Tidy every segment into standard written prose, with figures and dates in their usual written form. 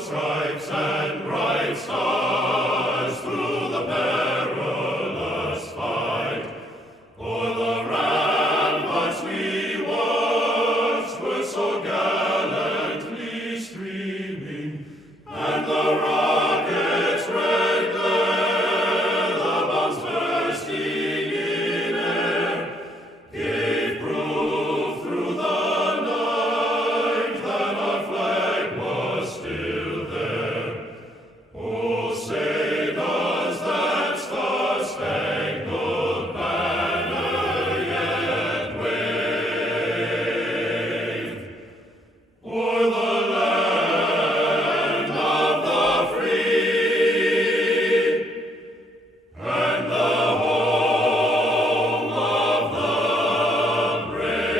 stripes and bright stars through the perilous fight. O'er the ramparts we watched were so gallantly streaming, and the rockets' red glare, the bombs bursting in air, gave proof through the night that our flag was still there. Oh, say does that star-spangled banner yet wave o'er the land of the free and the home of the brave?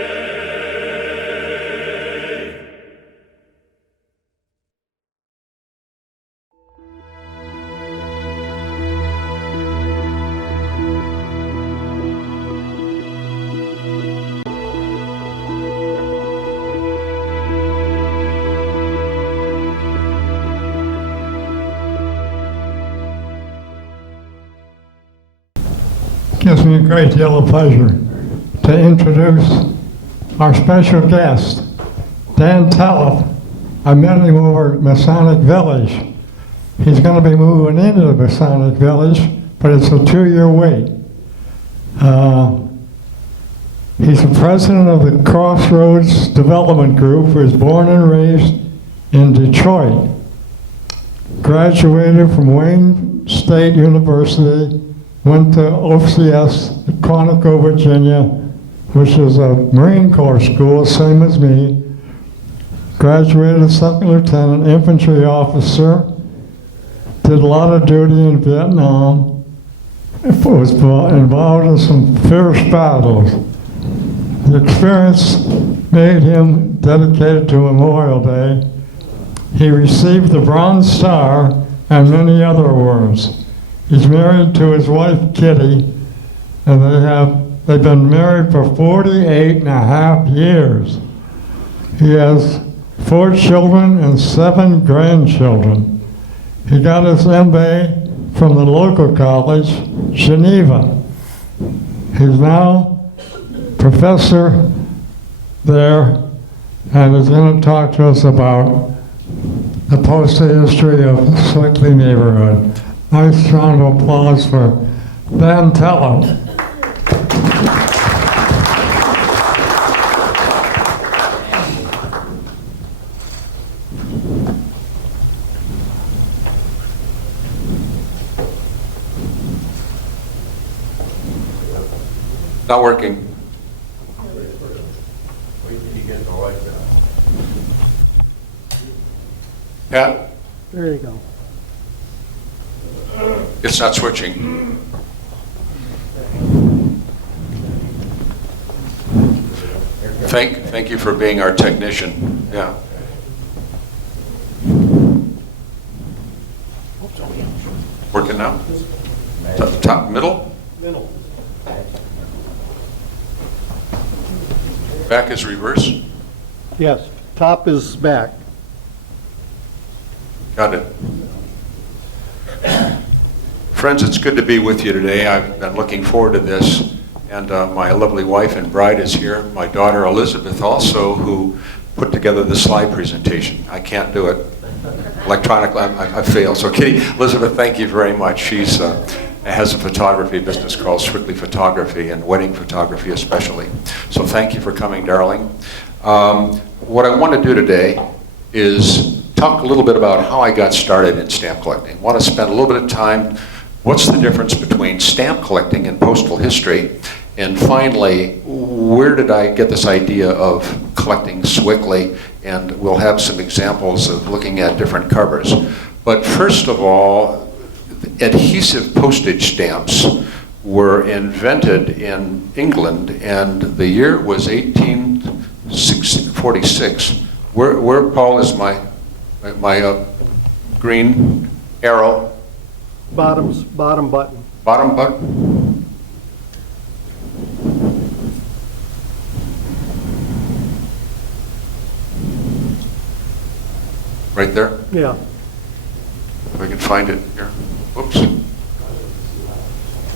Gives me a great deal of pleasure to introduce our special guest, Dan Telep. I met him over at Masonic Village. He's going to be moving into the Masonic Village, but it's a 2-year wait. He's the president of the Crossroads Development Group, who was born and raised in Detroit. Graduated from Wayne State University, went to OCS, Quantico, Virginia, which is a Marine Corps school, same as me. Graduated as second lieutenant, infantry officer, did a lot of duty in Vietnam, was involved in some fierce battles. The experience made him dedicated to Memorial Day. He received the Bronze Star and many other awards. He's married to his wife, Kitty, and they've been married for 48 and a half years. He has 4 children and 7 grandchildren. He got his MBA from the local college, Geneva. He's now professor there and is going to talk to us about the postal history of Swickley neighborhood. Nice round of applause for Dan Telep. Not working. Pat? There you go. It's not switching. Thank you for being our technician. Yeah. Working now? Top, middle? Middle. Back is reverse? Yes, top is back. Got it. Friends, it's good to be with you today. I've been looking forward to this. And my lovely wife and bride is here. My daughter Elizabeth also, who put together the slide presentation. I can't do it electronically. I failed. So Kitty, Elizabeth, thank you very much. She's has a photography business called Strictly Photography, and wedding photography especially. So thank you for coming, darling. What I want to do today is talk a little bit about how I got started in stamp collecting. I want to spend a little bit of time, what's the difference between stamp collecting and postal history? And finally, where did I get this idea of collecting Swickley? And we'll have some examples of looking at different covers. But first of all, adhesive postage stamps were invented in England, and the year was 1846. Where Paul, is my green arrow? Bottom button. Bottom button? Right there? Yeah. If I can find it here. Whoops.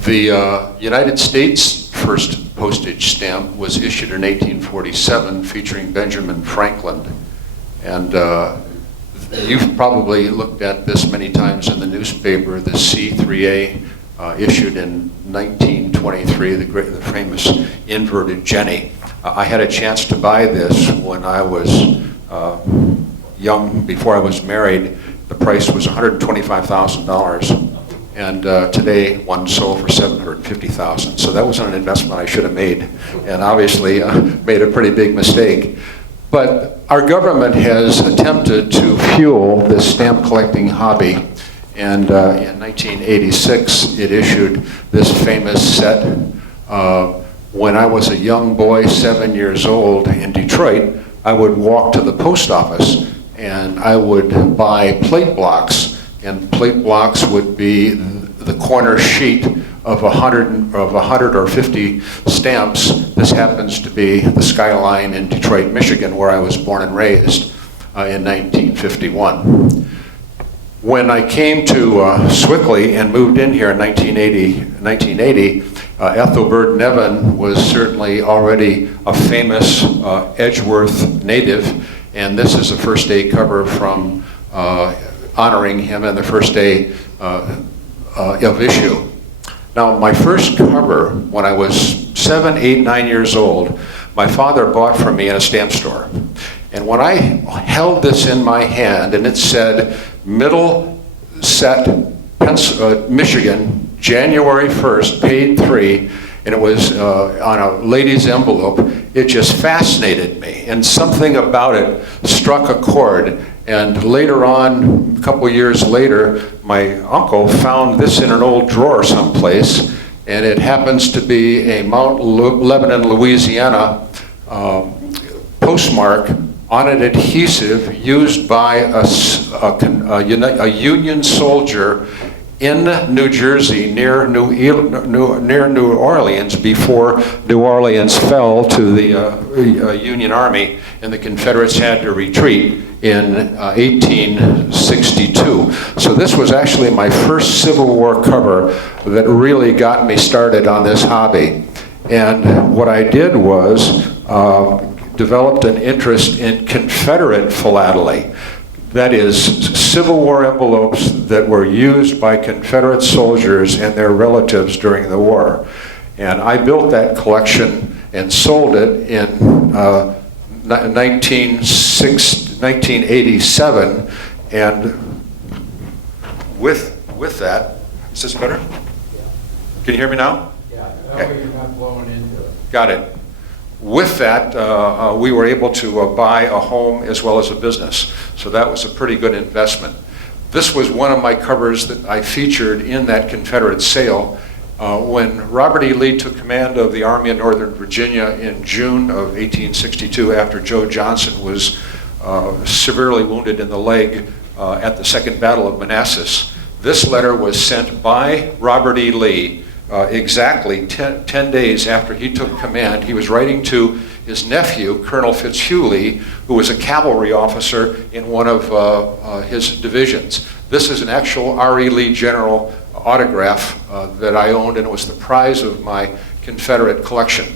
The United States first postage stamp was issued in 1847 featuring Benjamin Franklin. And you've probably looked at this many times in the newspaper, the C3A issued in 1923, the famous inverted Jenny. I had a chance to buy this when I was young, before I was married. The price was $125,000. And today, one sold for $750,000. So that was an investment I should have made, and obviously made a pretty big mistake. But our government has attempted to fuel this stamp collecting hobby, and in 1986, it issued this famous set. When I was a young boy, 7 years old, in Detroit, I would walk to the post office, and I would buy plate blocks. And plate blocks would be the corner sheet of 100 or 50 stamps. This happens to be the skyline in Detroit, Michigan, where I was born and raised in 1951. When I came to Swickley and moved in here in 1980, Ethelbert Nevin was certainly already a famous Edgeworth native, and this is a first day cover from honoring him and the first day of issue. Now, my first cover, when I was 7, 8, 9 years old, my father bought for me in a stamp store. And when I held this in my hand, and it said, Middleset, Michigan, January 1st, paid 3, and it was on a lady's envelope, it just fascinated me. And something about it struck a chord. And later on, a couple years later, my uncle found this in an old drawer someplace, and it happens to be a Mount Lebanon, Louisiana postmark on an adhesive used by a Union soldier in New Jersey near New Orleans before New Orleans fell to the Union Army, and the Confederates had to retreat in 1862. So this was actually my first Civil War cover that really got me started on this hobby. And what I did was developed an interest in Confederate philately. That is, Civil War envelopes that were used by Confederate soldiers and their relatives during the war. And I built that collection and sold it in 1987, and with that, is this better? Can you hear me now? Yeah, that way you're not blowing into it. Got it. With that, we were able to buy a home as well as a business. So that was a pretty good investment. This was one of my covers that I featured in that Confederate sale. When Robert E. Lee took command of the Army of Northern Virginia in June of 1862, after Joe Johnson was severely wounded in the leg at the Second Battle of Manassas, this letter was sent by Robert E. Lee exactly 10 days after he took command. He was writing to his nephew, Colonel Fitzhugh, who was a cavalry officer in one of his divisions. This is an actual R.E. Lee general autograph that I owned, and it was the prize of my Confederate collection.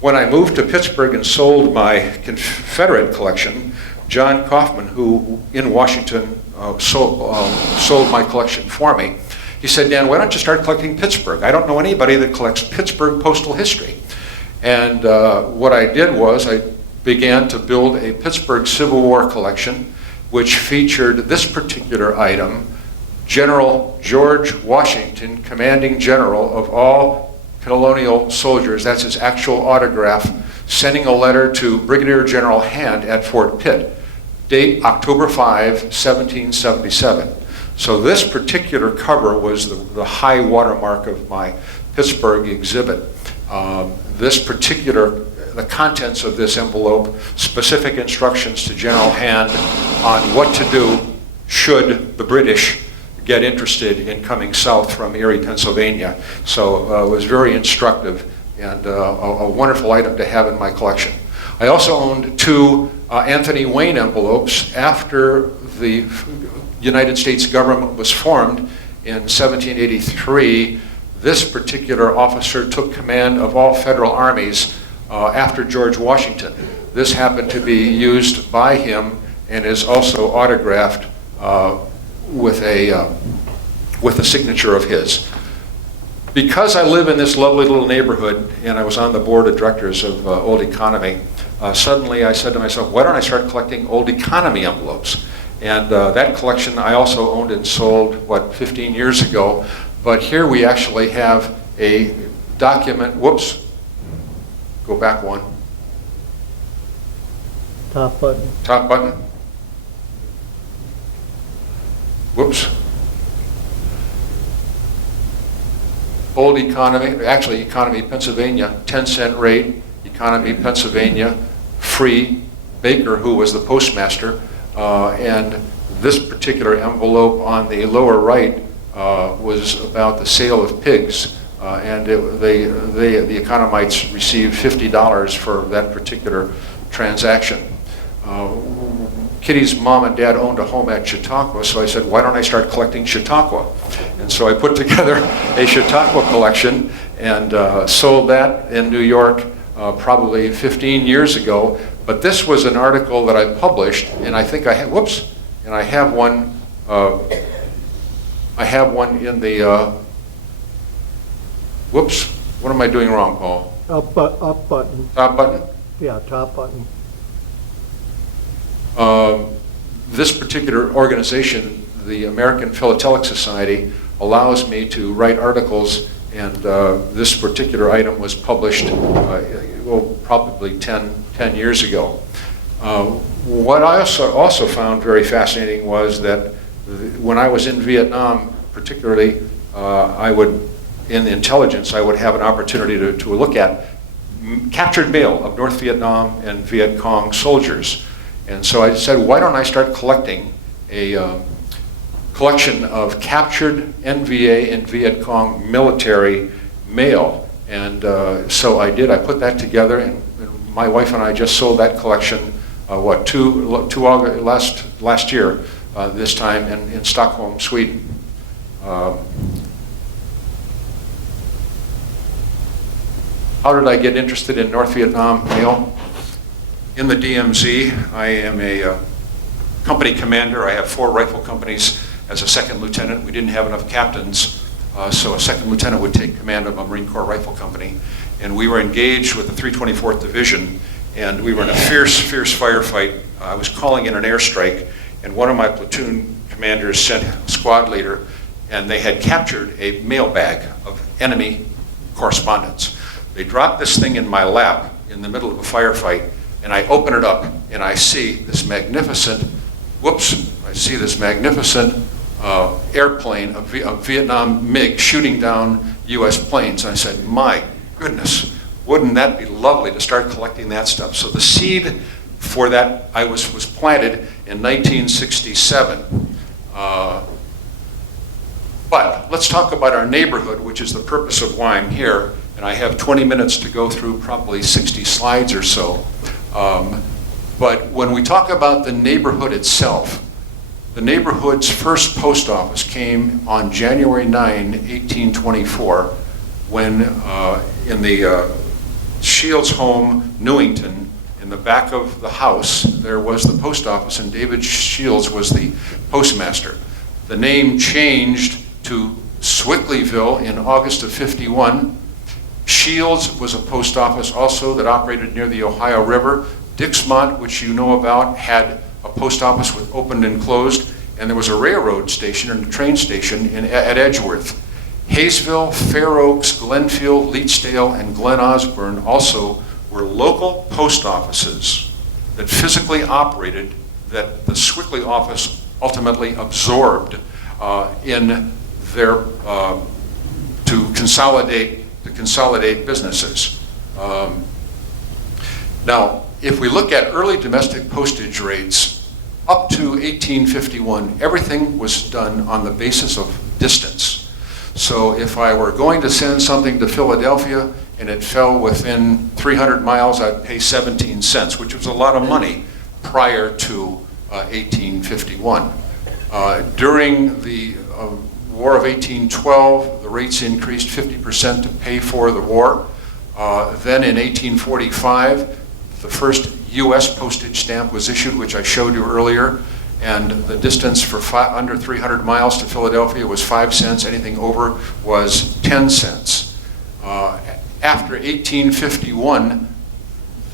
When I moved to Pittsburgh and sold my Confederate collection, John Kaufman, who in Washington sold my collection for me, he said, Dan, why don't you start collecting Pittsburgh? I don't know anybody that collects Pittsburgh postal history. And what I did was I began to build a Pittsburgh Civil War collection, which featured this particular item, General George Washington, commanding general of all colonial soldiers, that's his actual autograph, sending a letter to Brigadier General Hand at Fort Pitt, date October 5, 1777. So this particular cover was the high watermark of my Pittsburgh exhibit. The contents of this envelope, specific instructions to General Hand on what to do should the British get interested in coming south from Erie, Pennsylvania. So it was very instructive and a wonderful item to have in my collection. I also owned two Anthony Wayne envelopes after the United States government was formed in 1783. This particular officer took command of all federal armies after George Washington. This happened to be used by him and is also autographed with a signature of his. Because I live in this lovely little neighborhood and I was on the board of directors of Old Economy, suddenly I said to myself, why don't I start collecting Old Economy envelopes? And that collection I also owned and sold, 15 years ago. But here we actually have a document, whoops, go back one. Top button. Top button. Whoops. Old Economy, actually Economy Pennsylvania, 10-cent rate, Economy Pennsylvania, free, Baker, who was the postmaster, and this particular envelope on the lower right was about the sale of pigs, and the Economites received $50 for that particular transaction. Kitty's mom and dad owned a home at Chautauqua, so I said, why don't I start collecting Chautauqua? And so I put together a Chautauqua collection and sold that in New York probably 15 years ago. But this was an article that I published, and I think I have, whoops, and I have one in the, whoops, what am I doing wrong, Paul? Up button. Top button? Yeah, top button. This particular organization, the American Philatelic Society, allows me to write articles, and this particular item was published probably 10 years ago. What I also found very fascinating was that when I was in Vietnam, particularly, in the intelligence, I would have an opportunity to look at captured mail of North Vietnam and Viet Cong soldiers. And so I said, why don't I start collecting a collection of captured NVA and Viet Cong military mail? And so I did. I put that together, and my wife and I just sold that collection, last year, this time in Stockholm, Sweden. How did I get interested in North Vietnam mail? In the DMZ, I am a company commander. I have 4 rifle companies as a second lieutenant. We didn't have enough captains, so a second lieutenant would take command of a Marine Corps rifle company. And we were engaged with the 324th Division, and we were in a fierce firefight. I was calling in an airstrike, and one of my platoon commanders sent a squad leader, and they had captured a mail bag of enemy correspondence. They dropped this thing in my lap in the middle of a firefight, and I open it up, and I see this magnificent, airplane, a Vietnam MiG shooting down US planes. And I said, my goodness, wouldn't that be lovely to start collecting that stuff? So the seed for that was planted in 1967. But let's talk about our neighborhood, which is the purpose of why I'm here. And I have 20 minutes to go through probably 60 slides or so. But when we talk about the neighborhood itself, the neighborhood's first post office came on January 9, 1824, when in the Shields home, Newington, in the back of the house, there was the post office, and David Shields was the postmaster. The name changed to Swickleyville in August of '51. Shields was a post office also that operated near the Ohio River. Dixmont, which you know about, had a post office with opened and closed, and there was a railroad station and a train station at Edgeworth. Hayesville, Fair Oaks, Glenfield, Leetsdale, and Glen Osburn also were local post offices that physically operated that the Swickley office ultimately absorbed in their to consolidate businesses. Now, if we look at early domestic postage rates up to 1851, everything was done on the basis of distance. So if I were going to send something to Philadelphia and it fell within 300 miles, I'd pay 17 cents, which was a lot of money prior to 1851. During the War of 1812, the rates increased 50% to pay for the war. Then in 1845, the first U.S. postage stamp was issued, which I showed you earlier, and the distance for under 300 miles to Philadelphia was 5 cents. Anything over was 10 cents. After 1851,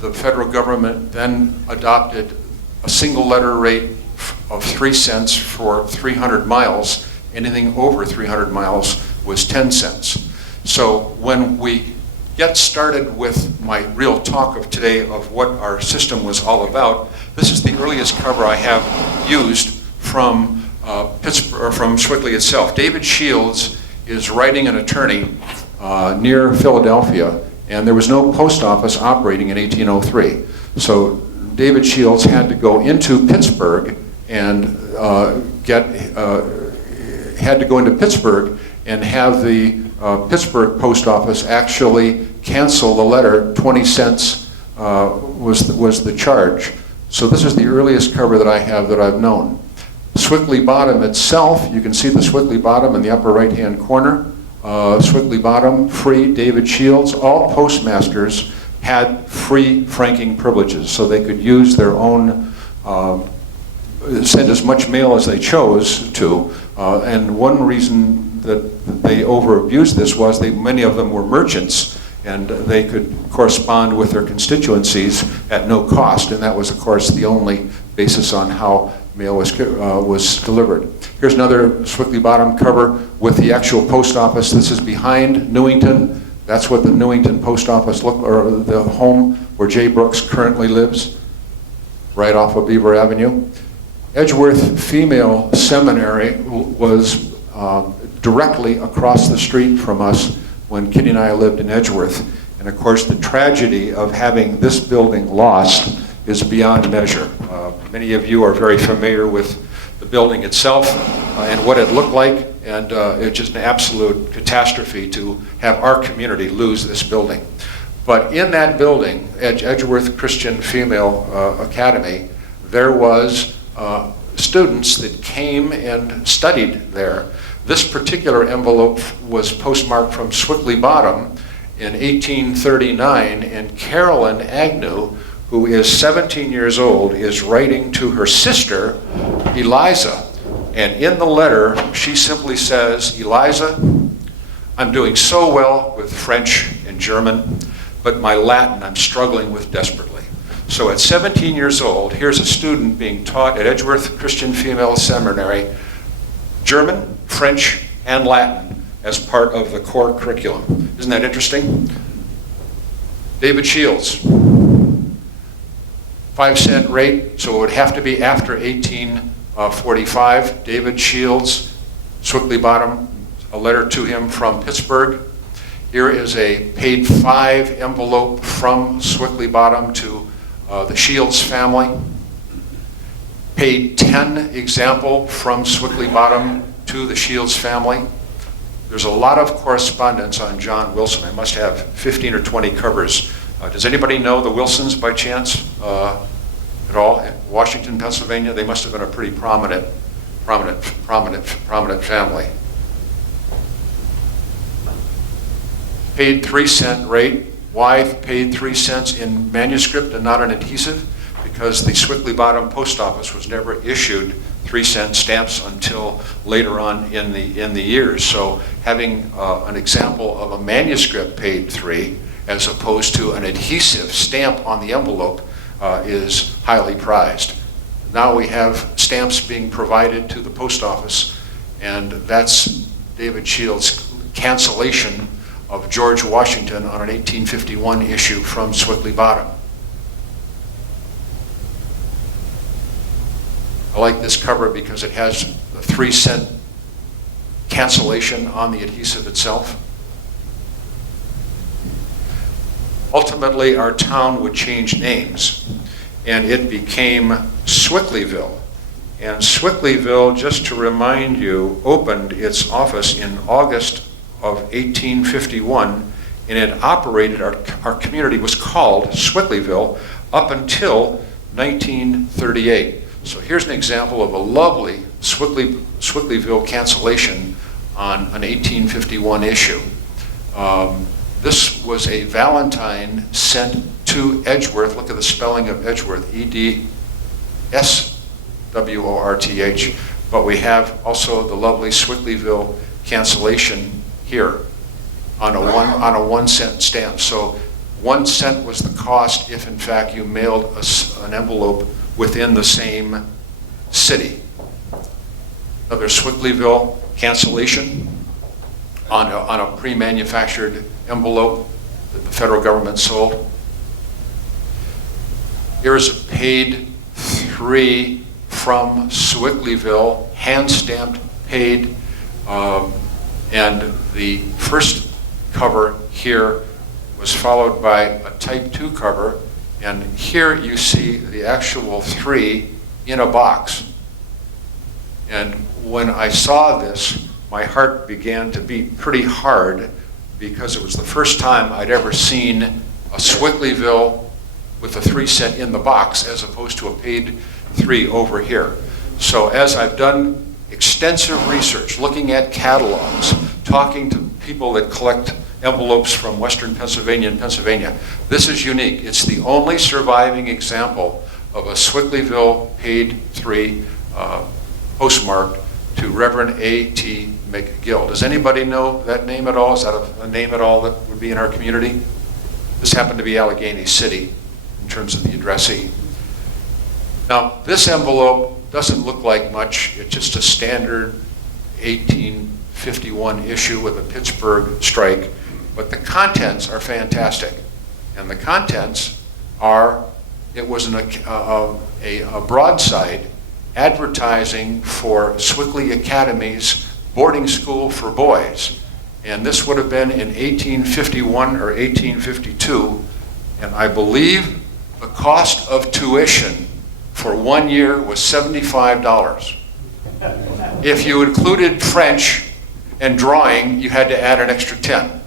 the federal government then adopted a single letter rate of 3 cents for 300 miles. Anything over 300 miles was 10 cents. So when we get started with my real talk of today of what our system was all about, this is the earliest cover I have used from Pittsburgh, or from Swickley itself. David Shields is writing an attorney near Philadelphia, and there was no post office operating in 1803. So David Shields had to go into Pittsburgh and have the Pittsburgh post office actually cancel the letter. 20 cents was the charge. So this is the earliest cover that I have that I've known. Swickley Bottom itself, you can see the Swickley Bottom in the upper right-hand corner. Swickley Bottom, free, David Shields. All postmasters had free franking privileges, so they could use their own, send as much mail as they chose to. And one reason that they over-abused this was many of them were merchants, and they could correspond with their constituencies at no cost, and that was, of course, the only basis on how mail was delivered. Here's another Swickley Bottom cover with the actual post office. This is behind Newington. That's what the Newington post office or the home where Jay Brooks currently lives, right off of Beaver Avenue. Edgeworth Female Seminary was directly across the street from us when Kitty and I lived in Edgeworth. And of course, the tragedy of having this building lost is beyond measure. Many of you are very familiar with the building itself and what it looked like, and it's just an absolute catastrophe to have our community lose this building. But in that building, Edgeworth Christian Female Academy, there was students that came and studied there. This particular envelope was postmarked from Swickley Bottom in 1839, and Carolyn Agnew, who is 17 years old, is writing to her sister, Eliza. And in the letter, she simply says, "Eliza, I'm doing so well with French and German, but my Latin I'm struggling with desperately." So at 17 years old, here's a student being taught at Edgeworth Christian Female Seminary German, French, and Latin as part of the core curriculum. Isn't that interesting? David Shields, 5 cent rate, so it would have to be after 1845. David Shields, Swickley Bottom, a letter to him from Pittsburgh. Here is a paid 5 envelope from Swickley Bottom to the Shields family. Paid 10 example from Swickley Bottom to the Shields family. There's a lot of correspondence on John Wilson. I must have 15 or 20 covers. Does anybody know the Wilsons by chance at all? In Washington, Pennsylvania, they must have been a pretty prominent family. Paid 3 cent rate. Why paid 3 cents in manuscript and not an adhesive? Because the Swickley Bottom post office was never issued 3 cent stamps until later on in the years. So having an example of a manuscript paid 3 as opposed to an adhesive stamp on the envelope is highly prized. Now we have stamps being provided to the post office, and that's David Shields' cancellation of George Washington on an 1851 issue from Swickley Bottom. I like this cover because it has the 3 cent cancellation on the adhesive itself. Ultimately, our town would change names, and it became Swickleyville. And Swickleyville, just to remind you, opened its office in August of 1851, and it operated, our community was called Swickleyville up until 1938. So here's an example of a lovely Swickleyville cancellation on an 1851 issue. This was a Valentine sent to Edgeworth. Look at the spelling of Edgeworth, E-D-S-W-O-R-T-H. But we have also the lovely Swickleyville cancellation here on a 1 cent stamp. So 1 cent was the cost if in fact you mailed an envelope within the same city. Another Swickleyville cancellation on a pre-manufactured envelope that the federal government sold. Here's a paid 3 from Swickleyville, hand-stamped paid, and the first cover here was followed by a type 2 cover, and here you see the actual 3 in a box. And when I saw this, my heart began to beat pretty hard because it was the first time I'd ever seen a Swickleyville with a 3 cent in the box as opposed to a paid 3 over here. So as I've done extensive research, looking at catalogs, talking to people that collect envelopes from Western Pennsylvania and Pennsylvania, this is unique. It's the only surviving example of a Swickleyville paid 3 postmarked to Reverend A.T. McGill. Does anybody know that name at all? Is that a name at all that would be in our community? This happened to be Allegheny City in terms of the addressee. Now, this envelope doesn't look like much. It's just a standard 1851 issue with a Pittsburgh strike, but the contents are fantastic. And the contents are, it was a broadside advertising for Swickley Academy's boarding school for boys. And this would have been in 1851 or 1852. And I believe the cost of tuition for 1 year was $75. If you included French and drawing, you had to add an extra 10.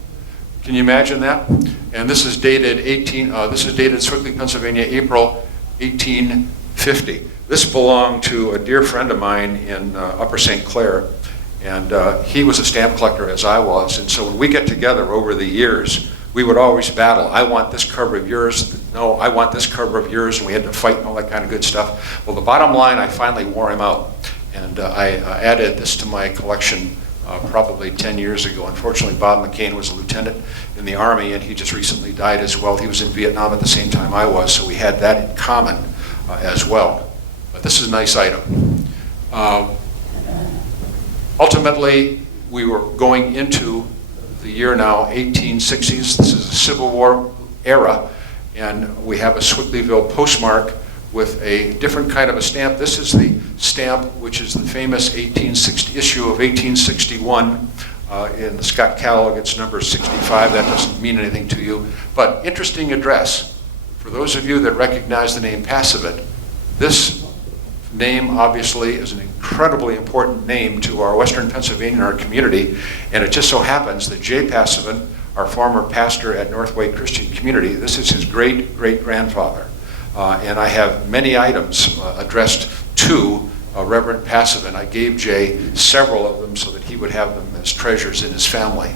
Can you imagine that? And this is dated Swickley, Pennsylvania, April 1850. This belonged to a dear friend of mine in Upper St. Clair, and he was a stamp collector as I was, and so when we get together over the years, we would always battle. I want this cover of yours. No, I want this cover of yours, and we had to fight and all that kind of good stuff. Well, the bottom line, I finally wore him out, and I added this to my collection probably 10 years ago. Unfortunately, Bob McCain was a lieutenant in the Army, and he just recently died as well. He was in Vietnam at the same time I was, so we had that in common as well. But this is a nice item. Ultimately, we were going into the year now 1860s. This is a Civil War era, and we have a Swickleyville postmark with a different kind of a stamp. This is the stamp which is the famous issue of 1861 in the Scott catalog. It's number 65. That doesn't mean anything to you, but interesting address. For those of you that recognize the name Passavant, this name obviously is an incredibly important name to our Western Pennsylvania and our community, and it just so happens that Jay Passavant, our former pastor at Northway Christian Community, this is his great-great-grandfather. And I have many items addressed to Reverend Passavant. I gave Jay several of them so that he would have them as treasures in his family.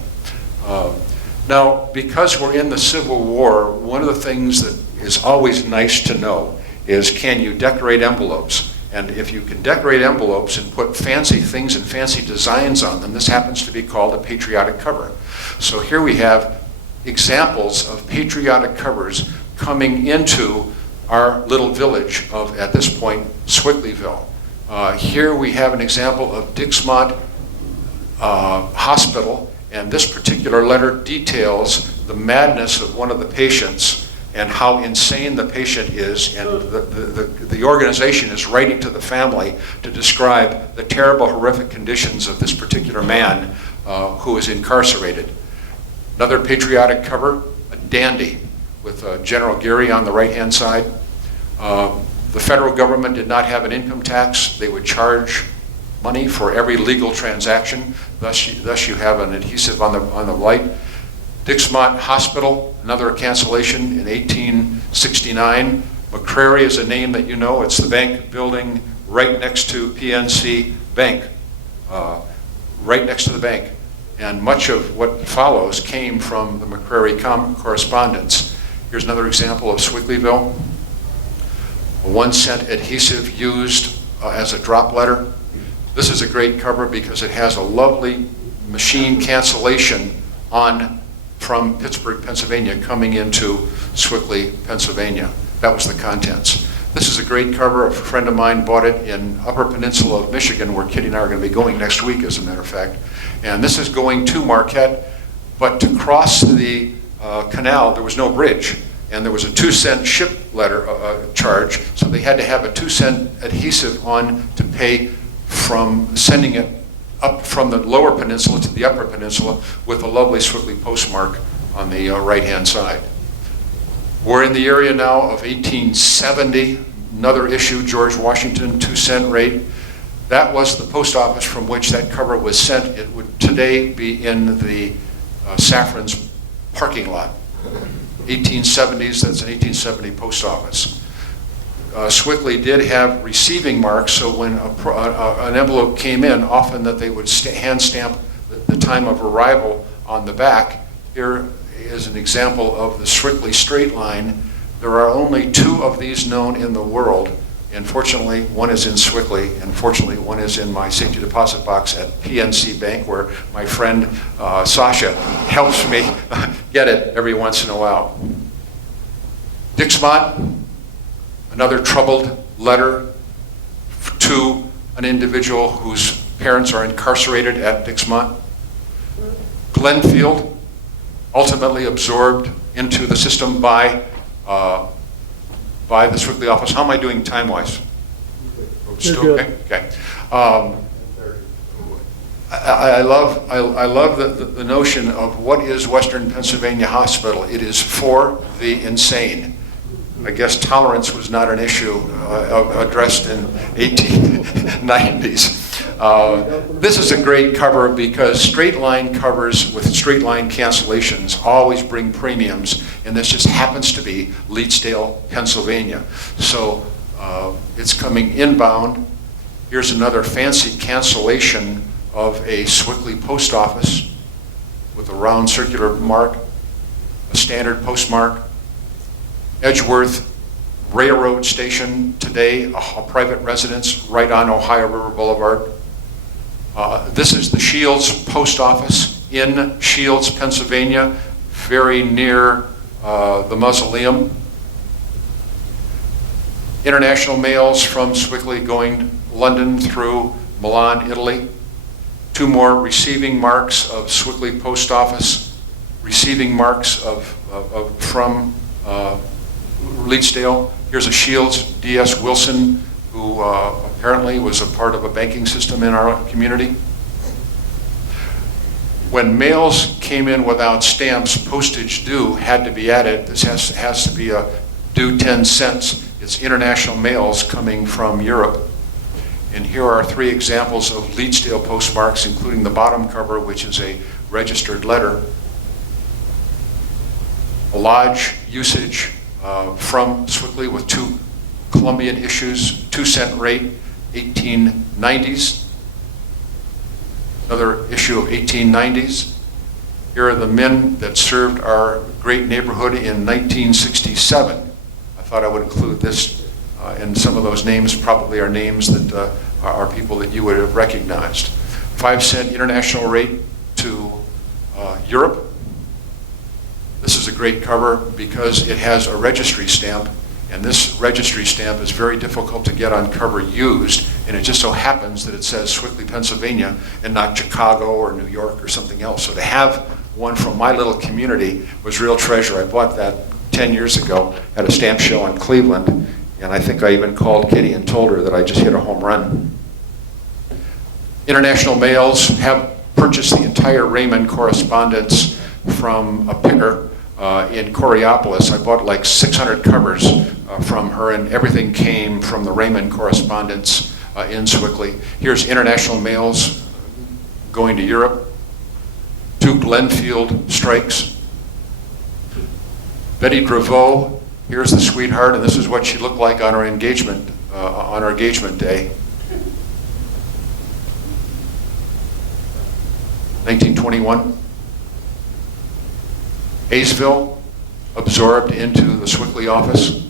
Now, because we're in the Civil War, one of the things that is always nice to know is, can you decorate envelopes? And if you can decorate envelopes and put fancy things and fancy designs on them, this happens to be called a patriotic cover. So here we have examples of patriotic covers coming into our little village of, at this point, Swickleyville. Here we have an example of Dixmont Hospital, and this particular letter details the madness of one of the patients and how insane the patient is, and the organization is writing to the family to describe the terrible, horrific conditions of this particular man who is incarcerated. Another patriotic cover, a dandy, with General Geary on the right-hand side. The federal government did not have an income tax. They would charge money for every legal transaction. Thus you have an adhesive on the light. Dixmont Hospital, another cancellation in 1869. McCrary is a name that you know. It's the bank building right next to PNC Bank, right next to the bank. And much of what follows came from the McCrary correspondence. Here's another example of Swickleyville. A 1-cent adhesive used as a drop letter. This is a great cover because it has a lovely machine cancellation on from Pittsburgh, Pennsylvania, coming into Swickley, Pennsylvania. That was the contents. This is a great cover. A friend of mine bought it in Upper Peninsula of Michigan, where Kitty and I are going to be going next week, as a matter of fact. And this is going to Marquette, but to cross the canal, there was no bridge. And there was a 2-cent ship letter charge, so they had to have a 2-cent adhesive on to pay from sending it up from the lower peninsula to the upper peninsula with a lovely Swickley postmark on the right-hand side. We're in the area now of 1870, another issue, George Washington, 2-cent rate. That was the post office from which that cover was sent. It would today be in the Saffron's parking lot. 1870s, that's an 1870 post office. Swickley did have receiving marks, so when an envelope came in, often that they would hand stamp the time of arrival on the back. Here is an example of the Swickley straight line. There are only 2 of these known in the world. And fortunately, one is in Swickley, and fortunately, one is in my safety deposit box at PNC Bank, where my friend Sasha helps me get it every once in a while. Dixmont, another troubled letter to an individual whose parents are incarcerated at Dixmont. Glenfield, ultimately absorbed into the system by the Swickley office. How am I doing time-wise? Still good. okay? I love the notion of what is Western Pennsylvania Hospital. It is for the insane. I guess tolerance was not an issue addressed in 1890s. This is a great cover because straight line covers with straight line cancellations always bring premiums, and this just happens to be Leedsdale, Pennsylvania. So it's coming inbound. Here's another fancy cancellation of a Swickley post office with a round circular mark, a standard postmark. Edgeworth Railroad Station today, a private residence right on Ohio River Boulevard. This is the Shields Post Office in Shields, Pennsylvania, very near the mausoleum. International mails from Swickley going London through Milan, Italy. 2 more receiving marks of Swickley Post Office, receiving marks from Leedsdale. Here's a Shields D.S. Wilson, who apparently was a part of a banking system in our community. When mails came in without stamps, postage due had to be added. This has to be a due 10 cents. It's international mails coming from Europe. And here are 3 examples of Leedsdale postmarks, including the bottom cover, which is a registered letter. A lodge usage from Swickley with 2 Columbian issues, 2-cent rate, 1890s. Another issue of 1890s. Here are the men that served our great neighborhood in 1967. I thought I would include this, and some of those names probably are names that are people that you would have recognized. 5-cent international rate to Europe. This is a great cover because it has a registry stamp, and this registry stamp is very difficult to get on cover used, and it just so happens that it says Swickley, Pennsylvania, and not Chicago or New York or something else. So to have one from my little community was real treasure. I bought that 10 years ago at a stamp show in Cleveland, and I think I even called Kitty and told her that I just hit a home run. International mails have purchased the entire Raymond correspondence from a picker in Coriopolis. I bought like 600 covers from her, and everything came from the Raymond correspondence in Swickley. Here's international mails going to Europe. 2 Glenfield strikes. Betty Draveau Here's the sweetheart, and this is what she looked like on her engagement day. 1921. Aceville absorbed into the Swickley office.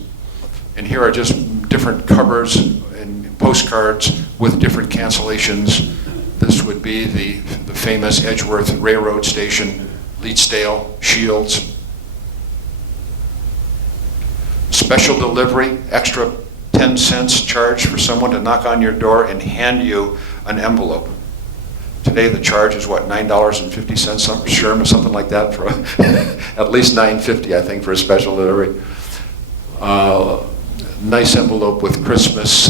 And here are just different covers and postcards with different cancellations. This would be the famous Edgeworth Railroad Station, Leetsdale, Shields. Special delivery, extra 10 cents charge for someone to knock on your door and hand you an envelope. Today the charge is what, $9.50, something like that, for at least $9.50 I think for a special delivery. Nice envelope with Christmas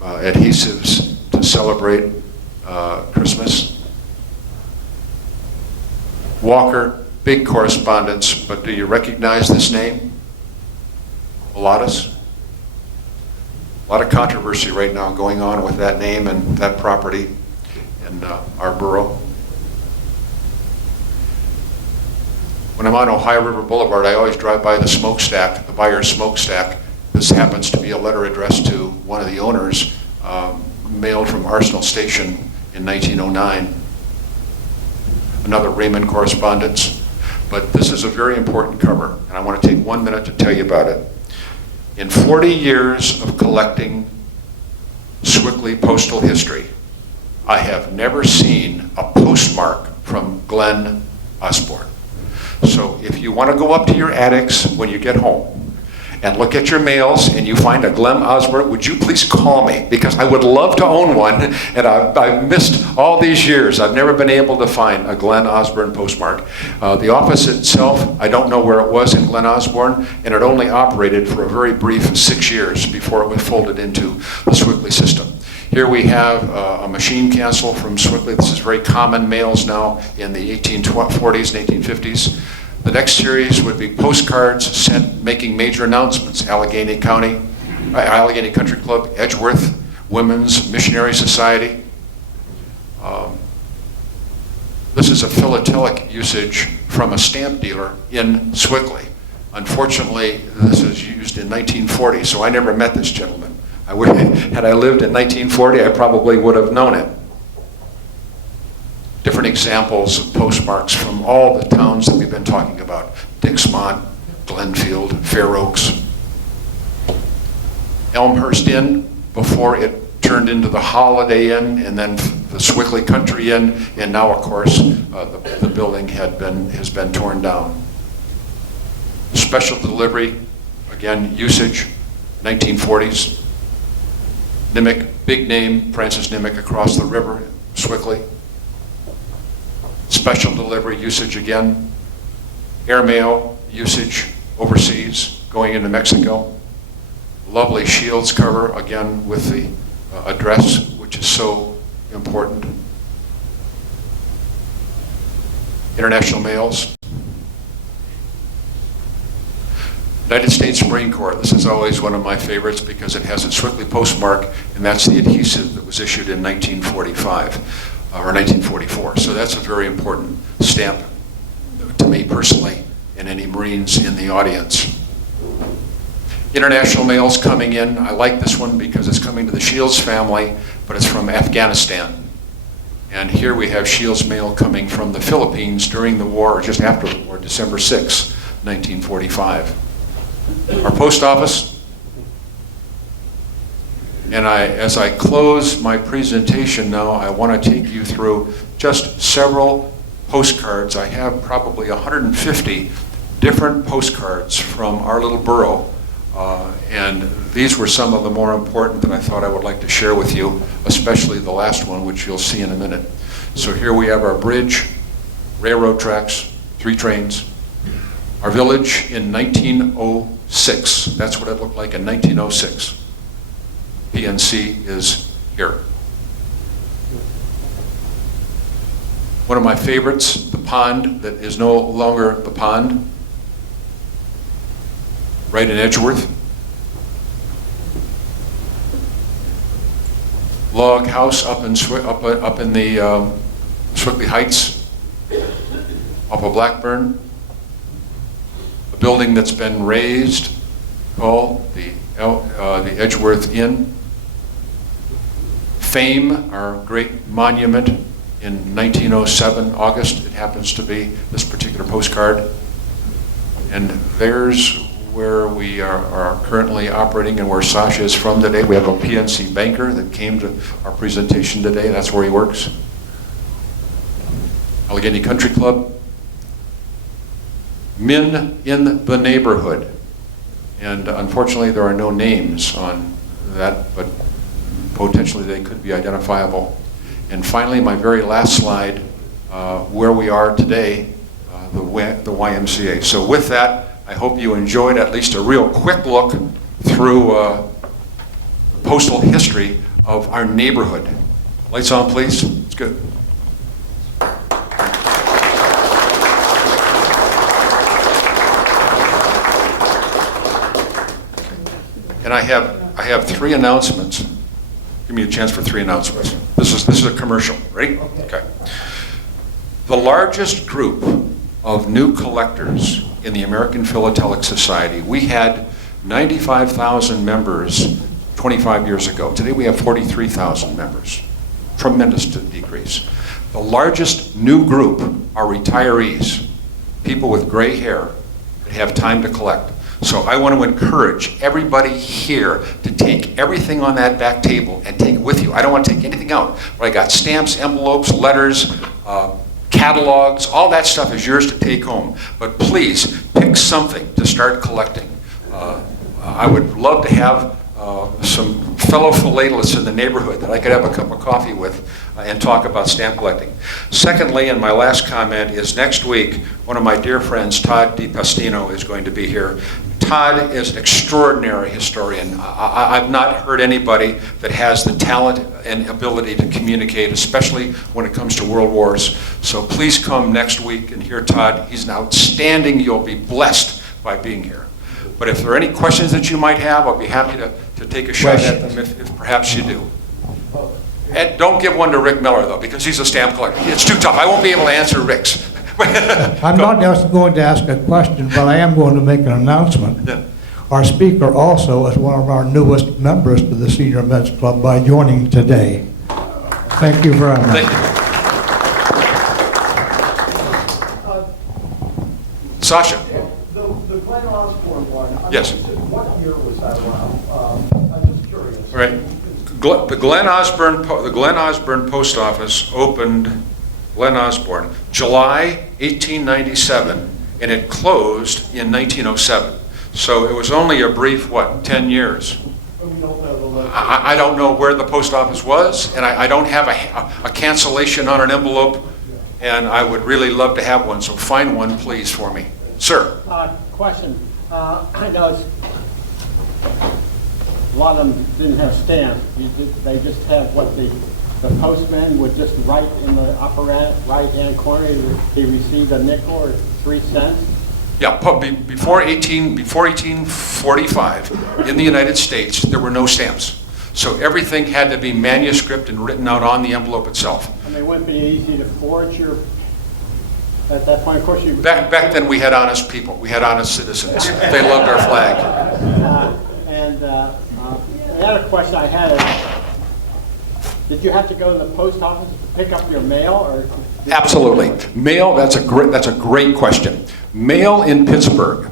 adhesives to celebrate Christmas. Walker, big correspondence, but do you recognize this name? Pilatus? A lot of controversy right now going on with that name and that property in our borough. When I'm on Ohio River Boulevard, I always drive by the smokestack, the buyer's smokestack. This happens to be a letter addressed to one of the owners, mailed from Arsenal Station in 1909. Another Raymond correspondence. But this is a very important cover, and I want to take 1 minute to tell you about it. In 40 years of collecting Swickley postal history, I have never seen a postmark from Glen, Osburn. So if you want to go up to your attics when you get home and look at your mails and you find a Glen Osburn, would you please call me? Because I would love to own one, and I've missed all these years. I've never been able to find a Glen Osburn postmark. The office itself, I don't know where it was in Glen Osburn, and it only operated for a very brief 6 years before it was folded into the Swickley system. Here we have a machine cancel from Swickley. This is very common mails now in the 1840s and 1850s. The next series would be postcards sent making major announcements. Allegheny Country Club, Edgeworth, Women's Missionary Society. This is a philatelic usage from a stamp dealer in Swickley. Unfortunately, this was used in 1940, so I never met this gentleman. Had I lived in 1940, I probably would have known it. Different examples of postmarks from all the towns that we've been talking about. Dixmont, Glenfield, Fair Oaks. Elmhurst Inn, before it turned into the Holiday Inn, and then the Swickley Country Inn, and now, of course, the building has been torn down. Special delivery, again, usage, 1940s. Nimick, big name, Francis Nimick across the river, Swickley. Special delivery usage again. Airmail usage overseas, going into Mexico. Lovely Shields cover, again with the address, which is so important. International mails. United States Marine Corps. This is always one of my favorites because it has a Swickley postmark, and that's the adhesive that was issued in 1945 or 1944. So that's a very important stamp to me personally and any Marines in the audience. International mails coming in. I like this one because it's coming to the Shields family, but it's from Afghanistan. And here we have Shields mail coming from the Philippines during the war, or just after the war, December 6, 1945. Our post office. And as I close my presentation now, I want to take you through just several postcards. I have probably 150 different postcards from our little borough. And these were some of the more important that I thought I would like to share with you, especially the last one, which you'll see in a minute. So here we have our bridge, railroad tracks, 3 trains. Our village in 1906. That's what it looked like in 1906. PNC is here. One of my favorites, the pond that is no longer the pond, right in Edgeworth. Log house up in the Swickley Heights, off of Blackburn. A building that's been razed recall the Edgeworth Inn, Fame, our great monument in 1907, August. It happens to be this particular postcard. And there's where we are currently operating and where Sasha is from today. We have a PNC banker that came to our presentation today. That's where he works. Allegheny Country Club. Men in the Neighborhood. And unfortunately, there are no names on that, but potentially they could be identifiable. And finally, my very last slide, where we are today, the YMCA. So with that, I hope you enjoyed at least a real quick look through postal history of our neighborhood. Lights on, please. It's good. And I have 3 announcements. Give me a chance for 3 announcements. This is a commercial. Ready? Okay. The largest group of new collectors in the American Philatelic Society. We had 95,000 members 25 years ago. Today we have 43,000 members. Tremendous decrease. The largest new group are retirees, people with gray hair that have time to collect. So I want to encourage everybody here to take everything on that back table and take it with you. I don't want to take anything out, but I got stamps, envelopes, letters, catalogs, all that stuff is yours to take home. But please, pick something to start collecting. I would love to have some fellow philatelists in the neighborhood that I could have a cup of coffee with and talk about stamp collecting. Secondly, and my last comment is next week, one of my dear friends, Todd DiPastino, is going to be here. Todd is an extraordinary historian. I've not heard anybody that has the talent and ability to communicate, especially when it comes to world wars. So please come next week and hear Todd. He's an outstanding, you'll be blessed by being here. But if there are any questions that you might have, I'll be happy to take a shot at them if perhaps you do. And don't give one to Rick Miller, though, because he's a stamp collector. It's too tough. I won't be able to answer Rick's. I'm not just going to ask a question, but I am going to make an announcement. Yeah. Our speaker also is one of our newest members to the Senior Meds Club by joining today. Thank you very much. Thank you. Sasha. The Glen Osburn one. Yes. What year was that around? I'm just curious. All right. The Glen Osburn Post Office opened Glen Osburn July 1897, and it closed in 1907. So it was only a brief, 10 years. We don't know the location. I don't know where the post office was, and I don't have a cancellation on an envelope, and I would really love to have one, so find one, please, for me. Sir? Question. I know a lot of them didn't have stamps. They just have what the postman would just write in the upper right-hand corner. He received a nickel or 3 cents. Yeah, before 1845, in the United States, there were no stamps. So everything had to be manuscript and written out on the envelope itself. I mean, it wouldn't be easy to forge your, at that point, of course, you... Back then, we had honest people. We had honest citizens. They loved our flag. The other question I had is, did you have to go to the post office to pick up your mail, or? Absolutely. Mail, that's a great question. Mail in Pittsburgh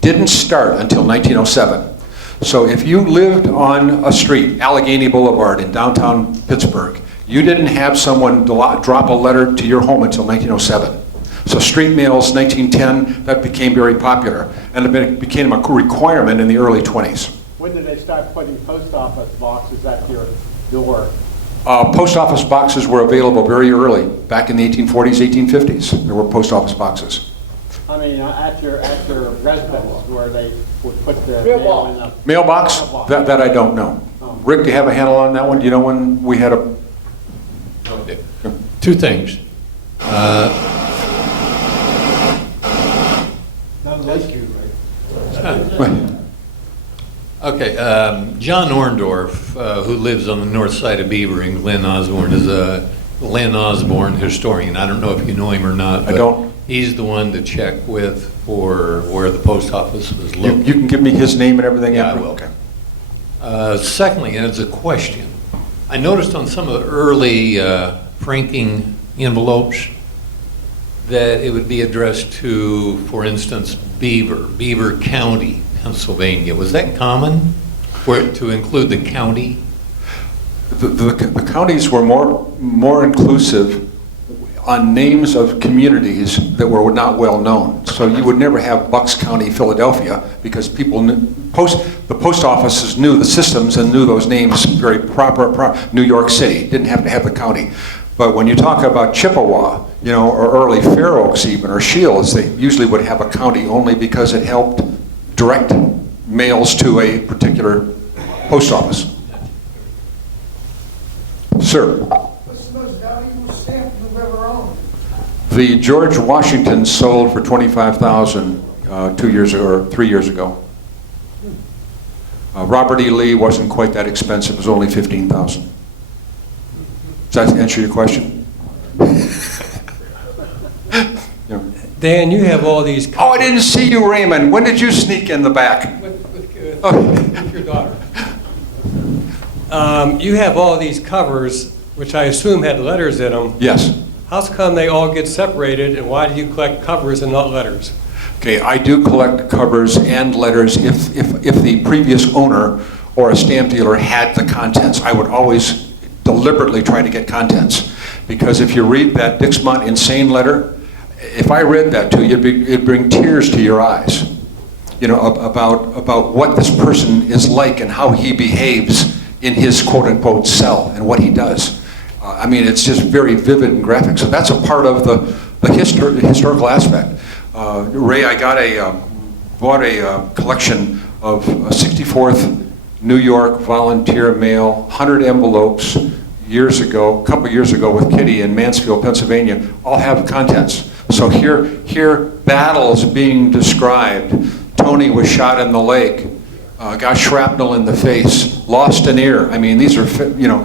didn't start until 1907. So if you lived on a street, Allegheny Boulevard in downtown Pittsburgh, you didn't have someone drop a letter to your home until 1907. So street mails, 1910, that became very popular, and it became a requirement in the early 20s. When did they start putting post office boxes at your door? Post office boxes were available very early, back in the 1840s, 1850s. There were post office boxes. I mean, at your residence where they would put the mail in a Mailbox? That I don't know. Rick, do you have a handle on that one? Do you know when we had a... Two things. Not like you, right? Okay, John Orndorff, who lives on the north side of Beaver in Glen Osborne, is a Glen Osborne historian. I don't know if you know him or not. I don't. He's the one to check with for where the post office was You located. you can give me his name and everything? Yeah, I after? will. Okay. Secondly, and it's a question, I noticed on some of the early franking envelopes that it would be addressed to, for instance, Beaver County, Pennsylvania. Was that common, to include the county? The counties were more inclusive on names of communities that were not well known. So you would never have Bucks County, Philadelphia, because people knew, the post offices knew the systems and knew those names very proper. New York City didn't have to have the county. But when you talk about Chippewa, or early Fair Oaks even, or Shields, they usually would have a county only because it helped direct mails to a particular post office. Sir? What's the most valuable stamp you've ever owned? The George Washington sold for $25,000 2 years ago, or 3 years ago. Robert E. Lee wasn't quite that expensive, it was only $15,000. Does that answer your question? Yeah. Dan, you have all these. Oh, I didn't see you, Raymond. When did you sneak in the back? With your daughter. You have all these covers, which I assume had letters in them. Yes. How come they all get separated, and why do you collect covers and not letters? Okay, I do collect covers and letters if the previous owner or a stamp dealer had the contents. I would always deliberately try to get contents, because if you read that Dixmont Insane letter, if I read that to you, it'd bring tears to your eyes, about what this person is like and how he behaves in his quote-unquote cell and what he does. I mean, it's just very vivid and graphic. So that's a part of the historical aspect. Ray, I bought a collection of 64th New York volunteer mail, 100 envelopes a couple years ago with Kitty in Mansfield, Pennsylvania, all have contents. So here battles being described. Tony was shot in the leg, got shrapnel in the face, lost an ear. I mean, these are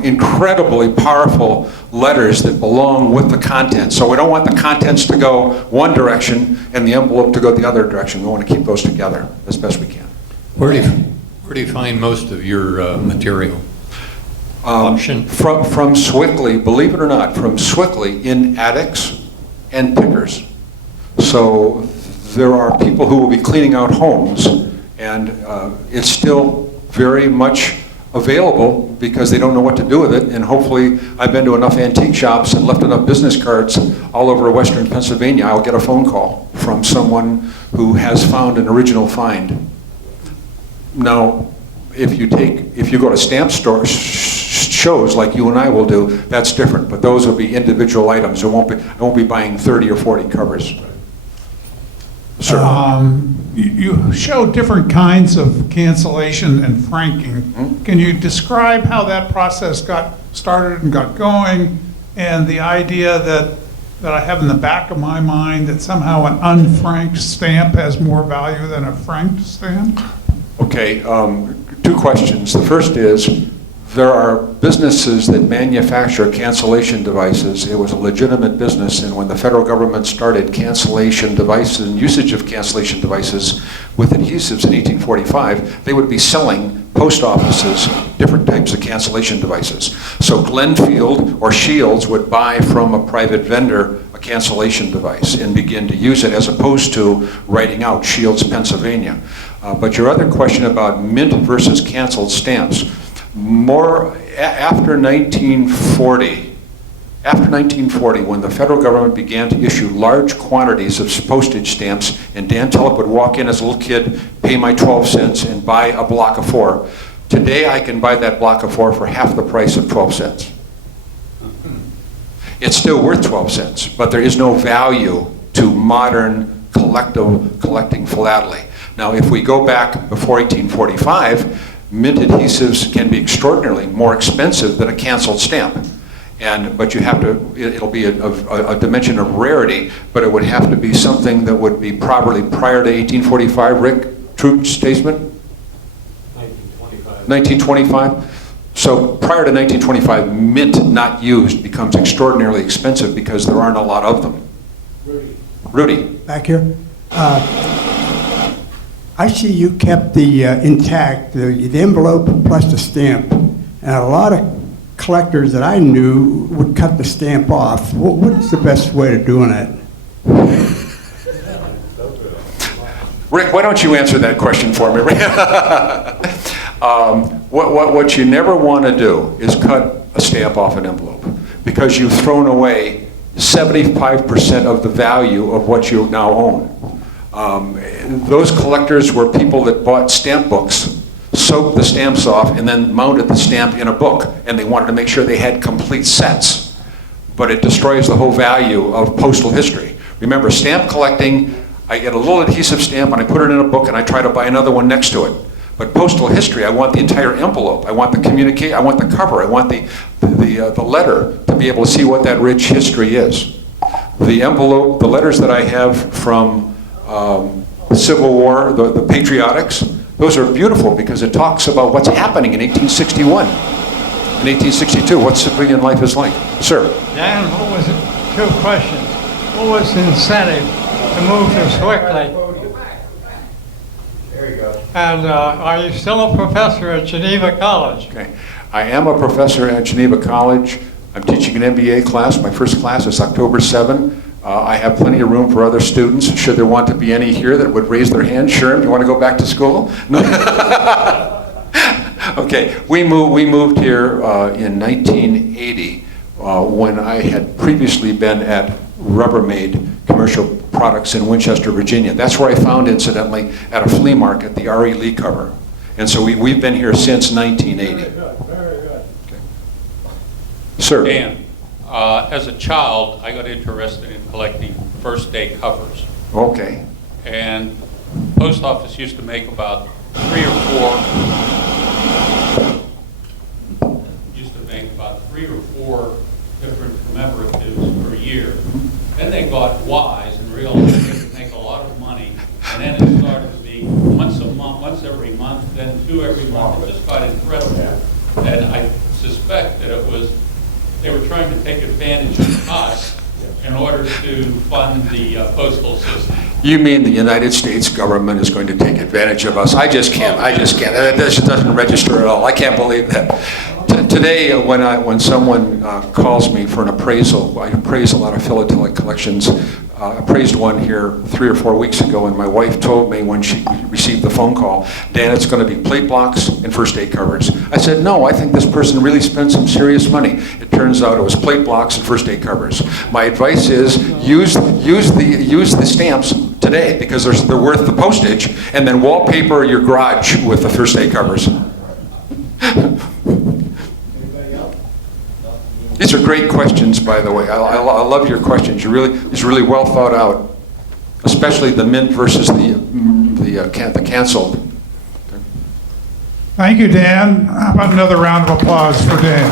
incredibly powerful letters that belong with the contents. So we don't want the contents to go one direction and the envelope to go the other direction. We want to keep those together as best we can. Where do you find most of your material? Auction? From Swickley, believe it or not, from Swickley in attics and pickers. So there are people who will be cleaning out homes, and it's still very much available because they don't know what to do with it. And hopefully, I've been to enough antique shops and left enough business cards all over western Pennsylvania, I'll get a phone call from someone who has found an original find. Now, if you go to stamp stores, shows like you and I will do, that's different. But those will be individual items. I won't be buying 30 or 40 covers. Sir. You show different kinds of cancellation and franking. Mm-hmm. Can you describe how that process got started and got going, and the idea that I have in the back of my mind that somehow an unfranked stamp has more value than a franked stamp? Okay, two questions. The first is, there are businesses that manufacture cancellation devices. It was a legitimate business, and when the federal government started cancellation devices and usage of cancellation devices with adhesives in 1845, they would be selling post offices different types of cancellation devices. So Glenfield or Shields would buy from a private vendor a cancellation device and begin to use it, as opposed to writing out Shields, Pennsylvania. But your other question about mint versus canceled stamps, after 1940, when the federal government began to issue large quantities of postage stamps, and Dan Telep would walk in as a little kid, pay my 12 cents, and buy a block of 4. Today I can buy that block of 4 for half the price of 12 cents. It's still worth 12 cents, but there is no value to modern collecting philately. Now, if we go back before 1845, mint adhesives can be extraordinarily more expensive than a canceled stamp. But you have to, it'll be a dimension of rarity, but it would have to be something that would be probably prior to 1845. Rick, true statement? 1925. So prior to 1925, mint not used becomes extraordinarily expensive because there aren't a lot of them. Rudy? Back here. I see you kept the intact, the envelope plus the stamp. And a lot of collectors that I knew would cut the stamp off. What's the best way of doing that? Rick, why don't you answer that question for me? What you never want to do is cut a stamp off an envelope, because you've thrown away 75% of the value of what you now own. Those collectors were people that bought stamp books, soaked the stamps off, and then mounted the stamp in a book, and they wanted to make sure they had complete sets. But it destroys the whole value of postal history. Remember, stamp collecting, I get a little adhesive stamp and I put it in a book and I try to buy another one next to it. But postal history, I want the entire envelope. I want the communicate. I want the cover. I want the letter to be able to see what that rich history is. The envelope, the letters that I have from the Civil War, the patriotics, those are beautiful because it talks about what's happening in 1861, in 1862, what civilian life is like. Sir? Dan, what was it? 2 questions. What was the incentive to move this quickly? There you go. And are you still a professor at Geneva College? Okay. I am a professor at Geneva College. I'm teaching an MBA class. My first class is October 7. I have plenty of room for other students. Should there want to be any here that would raise their hand? Sure, you want to go back to school? Okay, we moved here in 1980 when I had previously been at Rubbermaid Commercial Products in Winchester, Virginia. That's where I found, incidentally, at a flea market, the R.E. Lee cover. And so we've been here since 1980. Very good, very good. Sir? Dan, as a child, I got interested in collecting first day covers. Okay. And the post office used to make about 3 or 4 different commemoratives per year. Then they got wise and realized they could make a lot of money, and then it started to be once a month, once every month, then 2 every month. It just got incredible. And I suspect that they were trying to take advantage of us in order to fund the postal system. You mean the United States government is going to take advantage of us? I just can't. That just doesn't register at all. I can't believe that. Today, when someone calls me for an appraisal, I appraise a lot of philatelic collections. Appraised one here 3 or 4 weeks ago, and my wife told me when she received the phone call, Dan, it's going to be plate blocks and first day covers. I said, no, I think this person really spent some serious money. It turns out it was plate blocks and first day covers. My advice is use the stamps today because they're worth the postage, and then wallpaper your garage with the first day covers. These are great questions, by the way. I love your questions. It's really well thought out, especially the mint versus the canceled. Thank you, Dan. How about another round of applause for Dan?